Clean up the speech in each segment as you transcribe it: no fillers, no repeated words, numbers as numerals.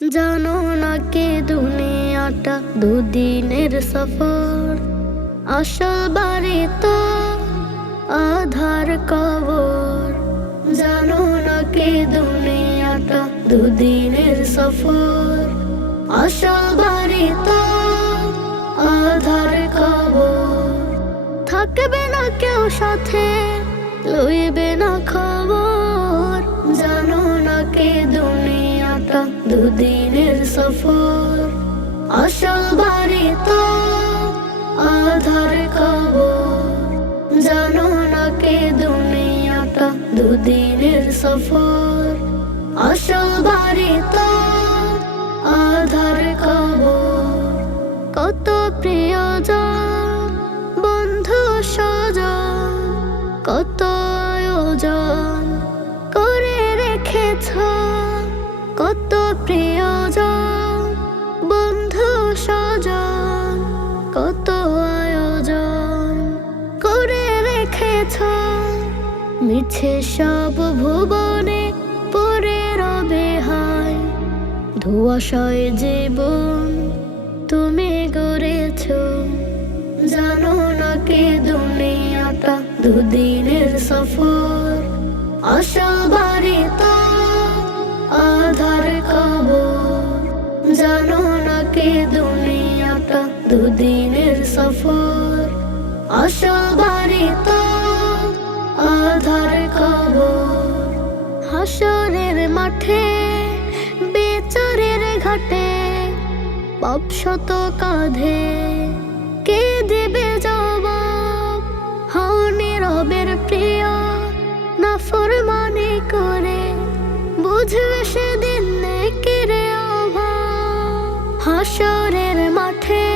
জানো না কে দুনিয়াটা দুদিনের সফর, আসল বাড়ি তো আধার কবর। জানো না কে দুনিয়াটা দুদিনের সফর, আসল বাড়ি তো আধার কবর। থাকবে না কেউ সাথে, লইবে না খবর। জানো না কে দুনিয়াটা দুদিনের সফর, আসল বাড়ি তো আধার কবর। জানো না কে দুনিয়াটা দুদিনের সফর, আসল বাড়ি তো আধার কবর। কত প্রিয়জন বন্ধু স্বজন, কত আয়োজন করে রেখেছ। কত প্রিয়জন বন্ধু স্বজন, কত আয়োজন করে রেখেছ। মিছে সব ভুবনে পড়ে রবে হায়, ধোঁয়াশায় জীবন তুমি গড়েছ। জানো না কে দুনিয়াটা দুদিনের সফর, আসল বাড়ি তো আধার কবর। জানো না কে দুনিয়াটা দুদিনের সফর, আসল বাড়ি তো আধার কবর। হাসরের মাঠে বেচারের ঘাটে, পাপ শত কাঁধে কে দেবে জবাব। হাও নীরবের প্রিয় নাফরমানি করে, বুঝবে সেদিন নেকিরে অভাব। হাসরের মাঠে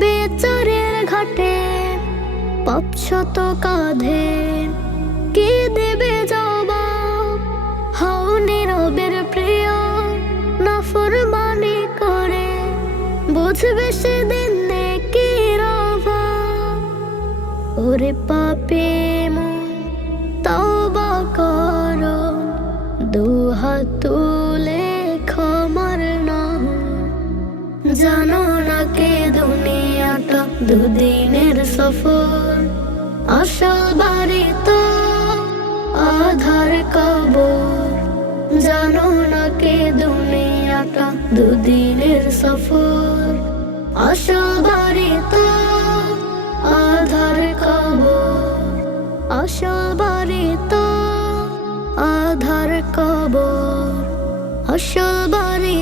বেচারের ঘাটে, পাপ শত কাঁধে কে দেবে জবাব। হাও নীরবের প্রিয় নাফরমানি করে, বুঝবে সেদিন নেকির অভাব। ওরে পাপী মন তওবা করো, দুহাত তুলে ক্ষমার নাও। জানো না কে দুনিয়াটা দুদিনের সফর, আসল বাড়ি তো আধার কবর। জানো না কে দুনিয়াটা দুদিনের সফর, আসল বাড়ি তো আধার কবর। আসল বাড়ি তো আধার কবর, আসল বাড়ি